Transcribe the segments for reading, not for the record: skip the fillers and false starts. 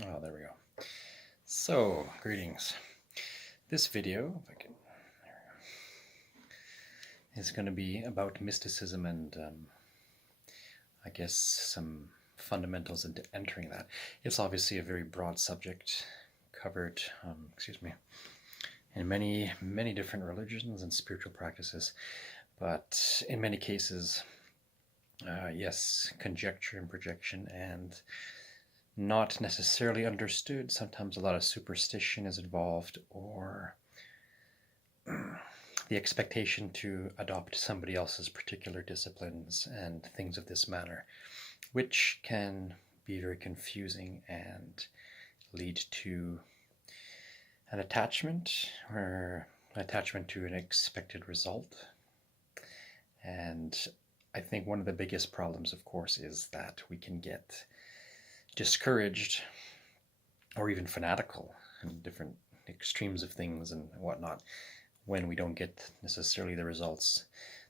Oh, there we go. So, greetings. This video, if I can, is going to be about mysticism and I guess some fundamentals into entering that. It's obviously a very broad subject covered, in many different religions and spiritual practices, but in many cases, yes, conjecture and projection and not necessarily understood. Sometimes a lot of superstition is involved, or the expectation to adopt somebody else's particular disciplines and things of this manner, which can be very confusing and lead to an attachment or attachment to an expected result. And I think one of the biggest problems, of course, is that we can get discouraged or even fanatical in different extremes of things and whatnot when we don't get necessarily the results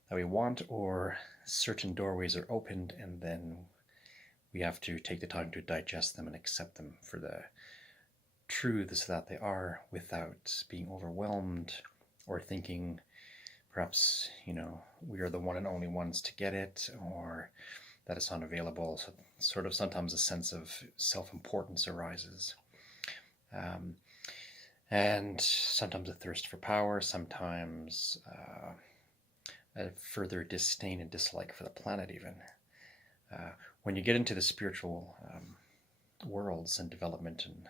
that we want, or certain doorways are opened and then we have to take the time to digest them and accept them for the truths that they are without being overwhelmed or thinking perhaps, we are the one and only ones to get it, or that it's unavailable. So sort of sometimes a sense of self-importance arises. And sometimes a thirst for power, sometimes a further disdain and dislike for the planet even. When you get into the spiritual worlds and development and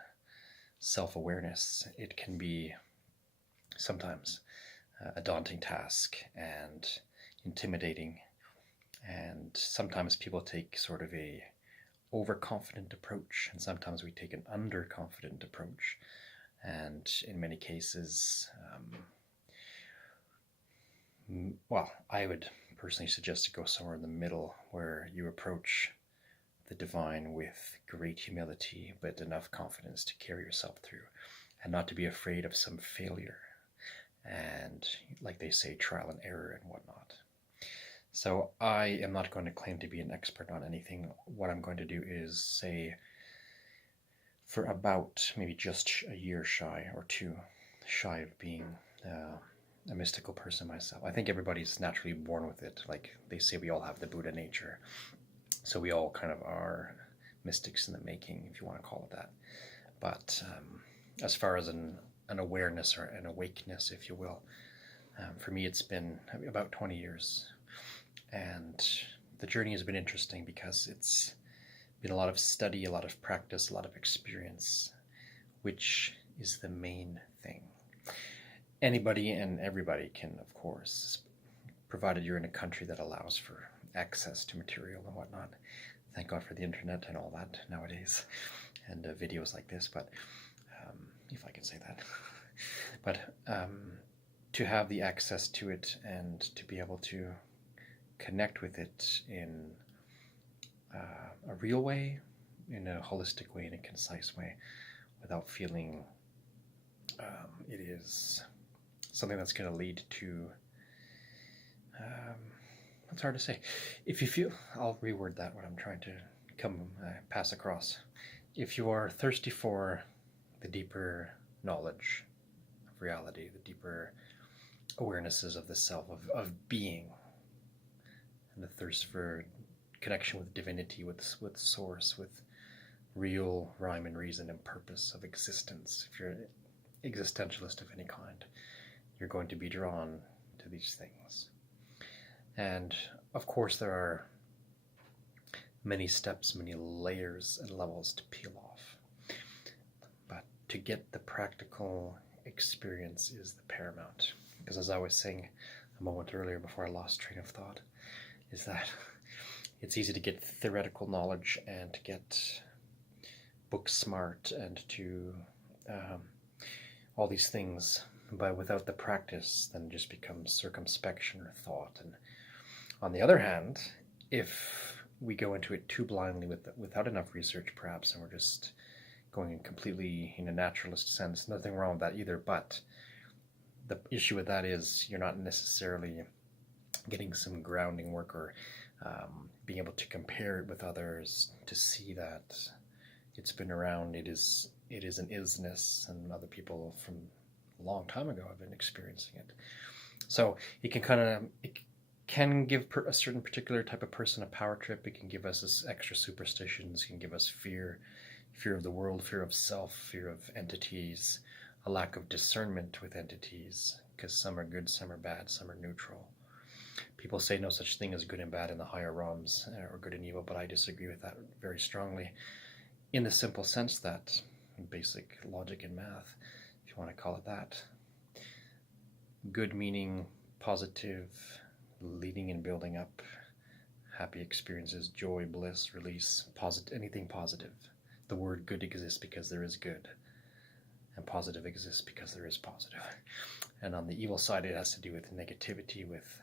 self-awareness, it can be sometimes a daunting task and intimidating. And sometimes people take sort of a overconfident approach, and sometimes we take an underconfident approach. And in many cases, well, I would personally suggest to go somewhere in the middle where you approach the divine with great humility, but enough confidence to carry yourself through and not to be afraid of some failure and, like they say, trial and error and whatnot. So I am not going to claim to be an expert on anything. What I'm going to do is say, for about maybe just a year shy or two shy of being a mystical person myself. I think everybody's naturally born with it. Like they say, we all have the Buddha nature. So we all kind of are mystics in the making, if you want to call it that. But as far as an awareness or an awakeness, if you will, for me it's been about 20 years. And the journey has been interesting because it's been a lot of study, a lot of practice, a lot of experience, which is the main thing. Anybody and everybody can, of course, provided you're in a country that allows for access to material and whatnot. Thank God for the internet and all that nowadays, and videos like this, but if I can say that. But to have the access to it and to be able to connect with it in a real way, in a holistic way, in a concise way, without feeling it is something that's going to lead to it's hard to say. If you feel, I'll reword that, what I'm trying to pass across. If you are thirsty for the deeper knowledge of reality, the deeper awarenesses of the self, of being, and the thirst for connection with divinity, with source, with real rhyme and reason and purpose of existence, if you're an existentialist of any kind, you're going to be drawn to these things. And of course there are many steps, many layers and levels to peel off. But to get the practical experience is the paramount. Because as I was saying a moment earlier before I lost train of thought, is that it's easy to get theoretical knowledge and to get book smart and to all these things, but without the practice, then it just becomes circumspection or thought. And on the other hand, if we go into it too blindly without enough research, perhaps, and we're just going in completely in a naturalist sense, nothing wrong with that either, but the issue with that is you're not necessarily getting some grounding work or being able to compare it with others to see that It's been around. It is an isness, and other people from a long time ago have been experiencing it. So it can give a certain particular type of person a power trip. It can give us this extra superstitions. It can give us fear of the world, fear of self, fear of entities, a lack of discernment with entities, because some are good, some are bad, some are neutral. People say no such thing as good and bad in the higher realms, or good and evil, but I disagree with that very strongly, in the simple sense that, basic logic and math, if you want to call it that, good meaning positive, leading and building up, happy experiences, joy, bliss, release, anything positive. The word good exists because there is good, and positive exists because there is positive. And on the evil side, it has to do with negativity, with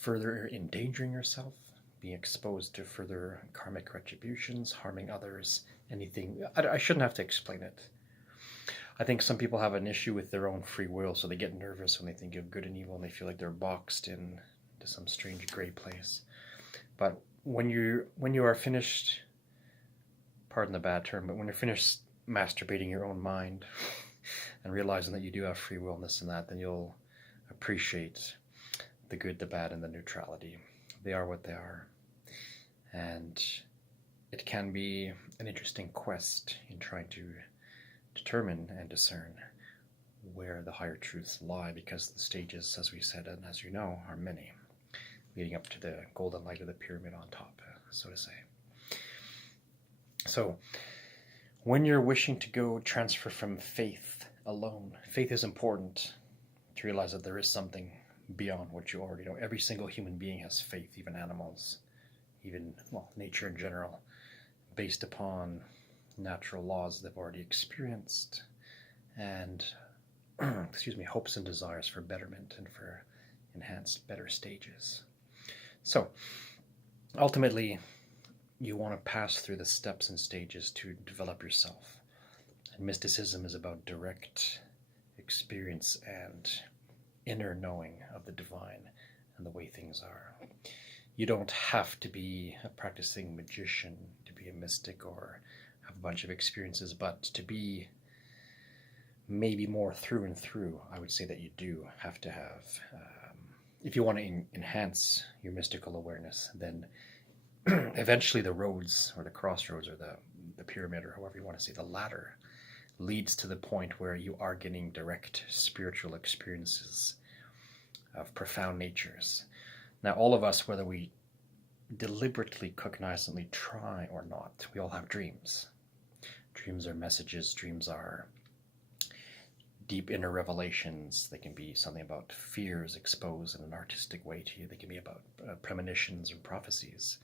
further endangering yourself, being exposed to further karmic retributions, harming others, anything. I shouldn't have to explain it. I think some people have an issue with their own free will, so they get nervous when they think of good and evil, and they feel like they're boxed in to some strange gray place. But when you are finished, pardon the bad term, but when you're finished masturbating your own mind and realizing that you do have free will and this and that, then you'll appreciate the good, the bad, and the neutrality. They are what they are. And it can be an interesting quest in trying to determine and discern where the higher truths lie, because the stages, as we said, and as you know, are many, leading up to the golden light of the pyramid on top, so to say. So, when you're wishing to go transfer from faith alone, faith is important to realize that there is something beyond what you already know. Every single human being has faith, even animals, even, nature in general, based upon natural laws they've already experienced, and hopes and desires for betterment and for enhanced, better stages. So, ultimately, you want to pass through the steps and stages to develop yourself. And mysticism is about direct experience and inner knowing of the divine and the way things are. You don't have to be a practicing magician to be a mystic or have a bunch of experiences, but to be maybe more through and through, I would say that you do have to have. If you want to enhance your mystical awareness, then eventually the roads or the crossroads or the pyramid, or however you want to say, the ladder, leads to the point where you are getting direct spiritual experiences of profound natures. Now, all of us, whether we deliberately, cognizantly try or not, we all have dreams. Dreams are messages. Dreams are deep inner revelations. They can be something about fears exposed in an artistic way to you. They can be about premonitions or prophecies,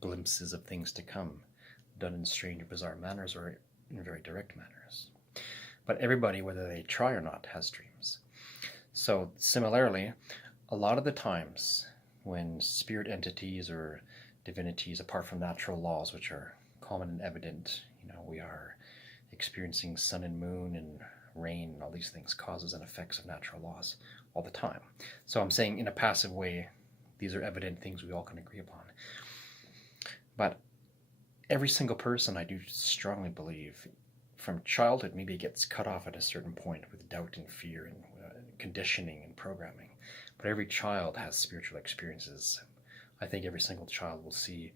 glimpses of things to come, done in strange, bizarre manners or in very direct manners. But everybody, whether they try or not, has dreams. So similarly, a lot of the times when spirit entities or divinities, apart from natural laws, which are common and evident, we are experiencing sun and moon and rain and all these things, causes and effects of natural laws all the time. So I'm saying in a passive way, these are evident things we all can agree upon. But every single person, I do strongly believe, from childhood maybe gets cut off at a certain point with doubt and fear and conditioning and programming. But every child has spiritual experiences. I think every single child will see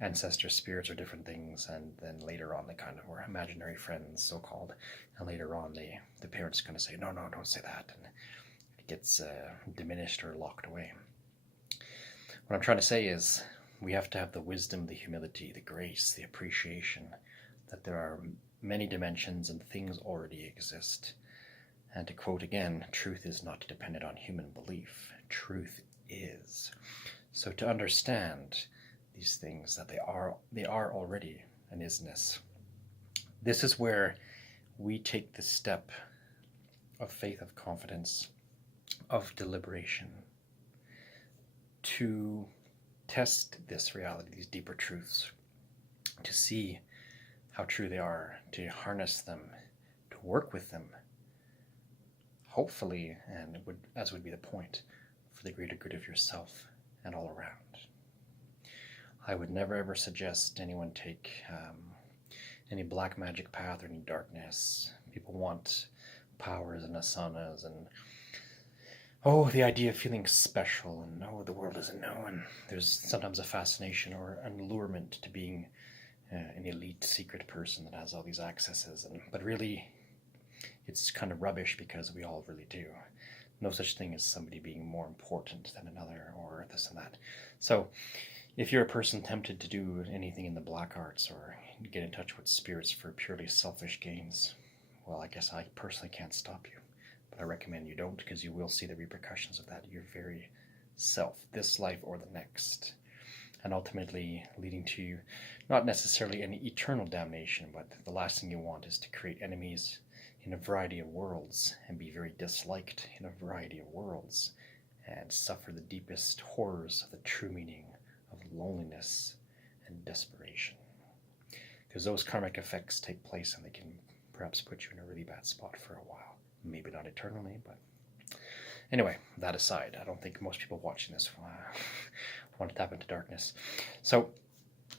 ancestor spirits or different things, and then later on they kind of were imaginary friends, so-called, and later on the parents are going to say, no, don't say that, and it gets diminished or locked away. What I'm trying to say is we have to have the wisdom, the humility, the grace, the appreciation that there are many dimensions and things already exist. And to quote again, truth is not dependent on human belief. Truth is. So to understand these things, that they are already an isness. This is where we take the step of faith, of confidence, of deliberation to test this reality, these deeper truths, to see how true they are, to harness them, to work with them, hopefully, and would be the point, for the greater good of yourself and all around. I would never ever suggest anyone take any black magic path or any darkness. People want powers and asanas and the idea of feeling special and the world doesn't know. And there's sometimes a fascination or an allurement to being an elite secret person that has all these accesses. But really, it's kind of rubbish because we all really do. No such thing as somebody being more important than another or this and that. So if you're a person tempted to do anything in the black arts or get in touch with spirits for purely selfish gains, well, I guess I personally can't stop you. But I recommend you don't, because you will see the repercussions of that, your very self, this life or the next. And ultimately leading to not necessarily any eternal damnation, but the last thing you want is to create enemies in a variety of worlds and be very disliked in a variety of worlds and suffer the deepest horrors of the true meaning of loneliness and desperation. Because those karmic effects take place and they can perhaps put you in a really bad spot for a while. Maybe not eternally, but anyway, that aside, I don't think most people watching this want to tap into darkness.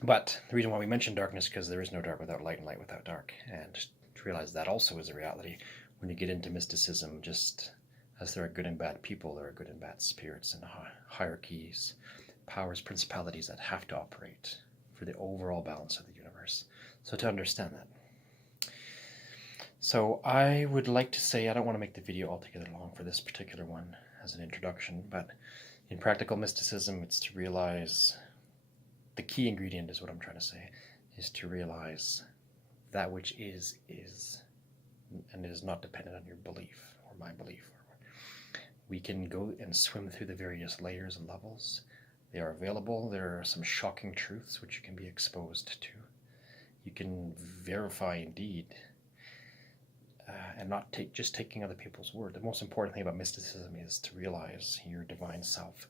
But the reason why we mention darkness is because there is no dark without light and light without dark. And to realize that also is a reality. When you get into mysticism, just as there are good and bad people, there are good and bad spirits and hierarchies, powers, principalities that have to operate for the overall balance of the universe. So to understand that. So I would like to say, I don't want to make the video altogether long for this particular one as an introduction, but in practical mysticism, it's to realize, the key ingredient is what I'm trying to say, is to realize that which is, and it is not dependent on your belief or my belief. We can go and swim through the various layers and levels. They are available. There are some shocking truths which you can be exposed to. You can verify indeed, and not just taking other people's word. The most important thing about mysticism is to realize your divine self,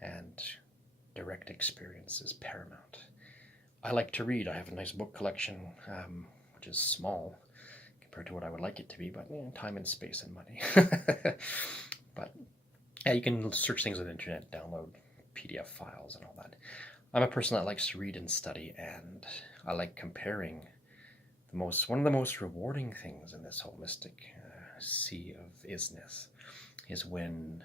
and direct experience is paramount. I like to read. I have a nice book collection, which is small compared to what I would like it to be, but time and space and money. But yeah, you can search things on the internet, download PDF files and all that. I'm a person that likes to read and study, and I like comparing. One of the most rewarding things in this whole mystic sea of isness is when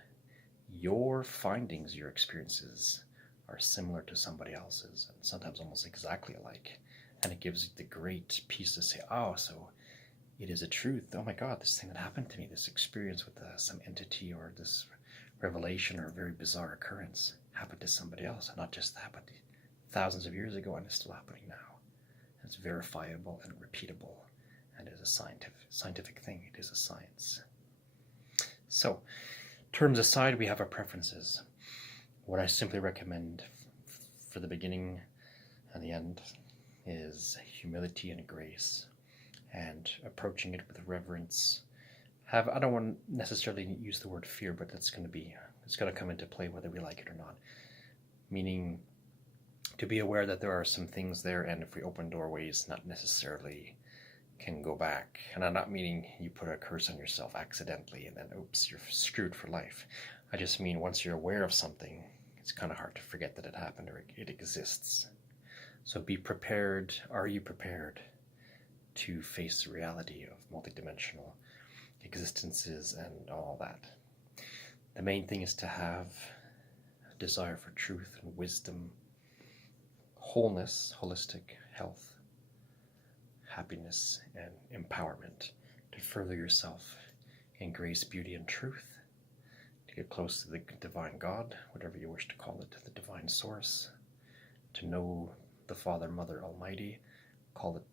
your findings, your experiences are similar to somebody else's, and sometimes almost exactly alike. And it gives you the great piece to say, oh, so it is a truth. Oh my God, this thing that happened to me, this experience with some entity or this revelation or a very bizarre occurrence happened to somebody else. And not just that, but thousands of years ago, and it's still happening now. It's verifiable and repeatable, and is a scientific thing. It is a science. So, terms aside, we have our preferences. What I simply recommend for the beginning and the end is humility and grace, and approaching it with reverence. I don't want to necessarily use the word fear, but it's going to come into play whether we like it or not. Meaning, to be aware that there are some things there, and if we open doorways, not necessarily can go back. And I'm not meaning you put a curse on yourself accidentally and then oops, you're screwed for life. I just mean once you're aware of something, it's kind of hard to forget that it happened or it exists. So be prepared. Are you prepared to face the reality of multidimensional existences and all that? The main thing is to have a desire for truth and wisdom, wholeness, holistic health, happiness, and empowerment to further yourself in grace, beauty, and truth, to get close to the divine God, whatever you wish to call it, the divine source, to know the Father, Mother, Almighty. Call it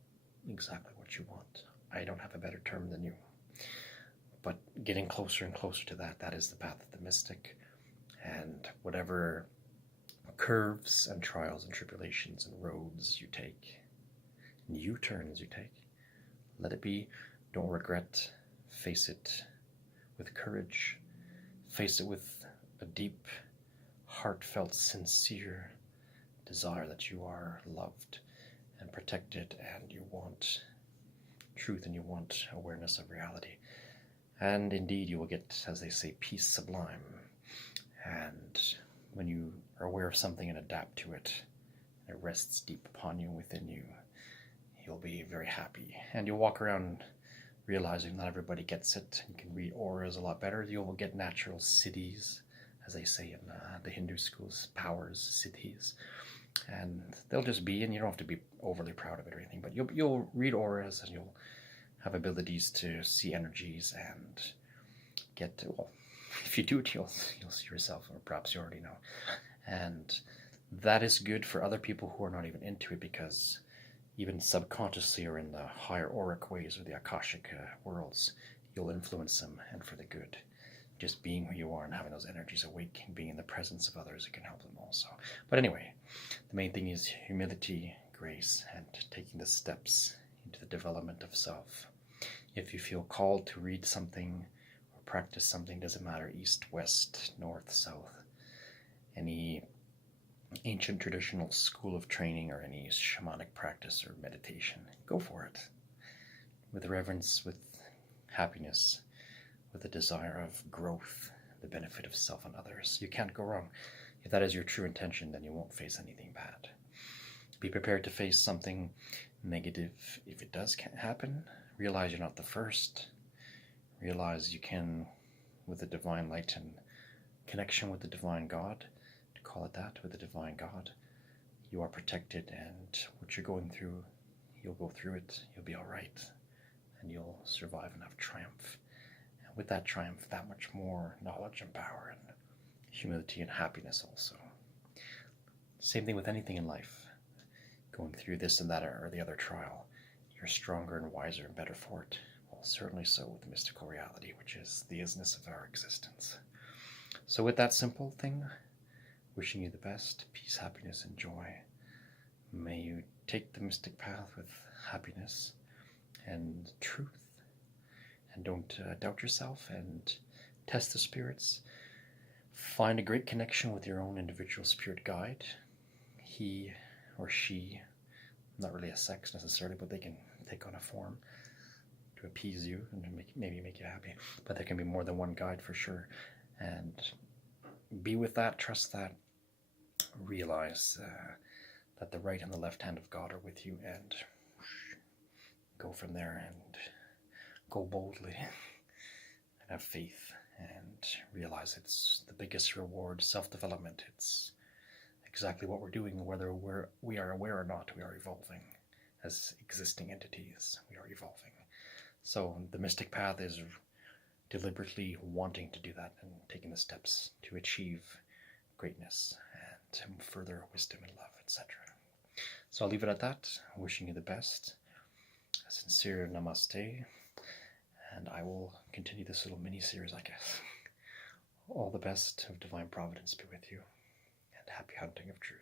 exactly what you want. I don't have a better term than you. But getting closer and closer to that is the path of the mystic. And whatever curves and trials and tribulations and roads you take, and U-turns you take, let it be. Don't regret. Face it with courage. Face it with a deep, heartfelt, sincere desire that you are loved and protected, and you want truth and you want awareness of reality. And indeed you will get, as they say, peace sublime. And when you are aware of something and adapt to it, it rests deep upon you, within you, you'll be very happy. And you'll walk around realizing not everybody gets it. You can read auras a lot better. You'll get natural siddhis, as they say in the Hindu schools, powers, siddhis. And they'll just be, and you don't have to be overly proud of it or anything, but you'll read auras and you'll have abilities to see energies and get to, well, if you do it, you'll see yourself, or perhaps you already know. And that is good for other people who are not even into it, because even subconsciously or in the higher auric ways or the Akashic worlds, you'll influence them, and for the good. Just being who you are and having those energies awake and being in the presence of others, it can help them also. But anyway, the main thing is humility, grace, and taking the steps into the development of self. If you feel called to read something or practice something, doesn't matter, east, west, north, south, any ancient traditional school of training or any shamanic practice or meditation, go for it. With reverence, with happiness, with a desire of growth, the benefit of self and others. You can't go wrong. If that is your true intention, then you won't face anything bad. Be prepared to face something negative if it does happen. Realize you're not the first. Realize you can, with the divine light and connection with the divine God, to call it that, with the divine God, you are protected, and what you're going through, you'll go through it, you'll be all right, and you'll survive and have triumph. And with that triumph, that much more knowledge and power and humility and happiness also. Same thing with anything in life. Going through this and that or the other trial, you're stronger and wiser and better for it. Well, certainly so with the mystical reality, which is the isness of our existence. So with that simple thing, wishing you the best, peace, happiness, and joy. May you take the mystic path with happiness and truth, and don't doubt yourself, and test the spirits. Find a great connection with your own individual spirit guide. He or she, not really a sex necessarily, but they can take on a form to appease you and maybe make you happy. But there can be more than one guide for sure. And be with that, trust that, realize that the right and the left hand of God are with you, and go from there and go boldly and have faith and realize it's the biggest reward, self-development. It's exactly what we're doing, whether we are aware or not. We are evolving as existing entities. We are evolving. So the mystic path is deliberately wanting to do that and taking the steps to achieve greatness and further wisdom and love, etc. So I'll leave it at that. Wishing you the best. A sincere namaste. And I will continue this little mini-series, I guess. All the best of divine providence be with you, and happy hunting of truth.